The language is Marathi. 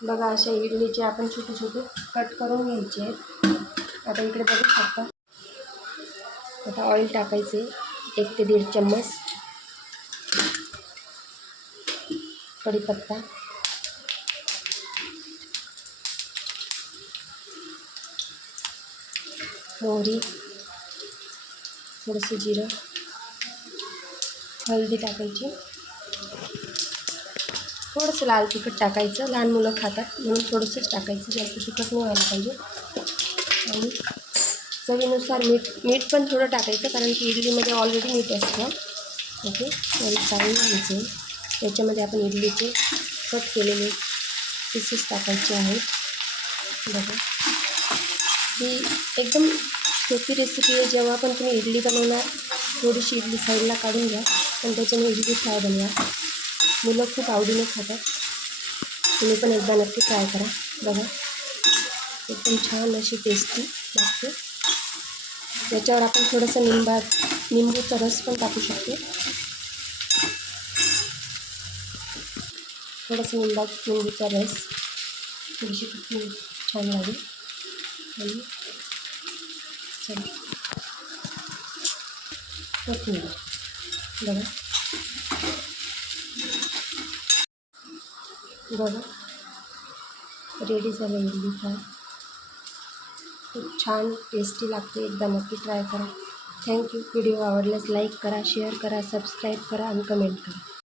बघा अशा इडलीचे आपण छोटे छोटे कट करून घ्यायचे आहेत। आता इकडे बघू शकता। आता ऑइल टाकायचे 1 ते 1.5 चम्मच, कढीपत्ता, मोहरी, थोडंसं जिरं, हळदी टाकायची, थोडंसं लाल तिखट टाकायचं। लहान मुलं खातात म्हणून थोडंसंच टाकायचं, जास्त तिखट नाही व्हायला पाहिजे। आणि चवीनुसार मीठ पण थोडं टाकायचं, कारण की इडलीमध्ये ऑलरेडी मीठ असतं। ओके, चाळून घ्यायचं। त्याच्यामध्ये आपण इडलीचे कट केलेले पीसेस टाकायचे आहेत। बघा, ही एकदम सोपी रेसिपी आहे। जेव्हा पण तुम्ही इडली बनवणार, थोडीशी इडली साईडला काढून घ्या, पण त्याच्याने इडली फ्राय बनवा। मुलं खूप आवडीने खातात। तुम्ही पण एकदा नक्की ट्राय करा। बघा, एकदम छान अशी टेस्टी लागते। याच्यावर आपण थोडंसं निंबूचा रस पण टाकू शकतो। थोडंसं निंबूचा रस, थोडीशी खूप छान लागेल। आणि चला कोथिंबीर बघा, रेडी झालं इडली फ्राय। खूप छान टेस्टी लागते, एकदा नक्की ट्राय करा। थँक्यू। व्हिडिओ आवडल्यास लाईक करा, शेअर करा, सबस्क्राईब करा आणि कमेंट करा।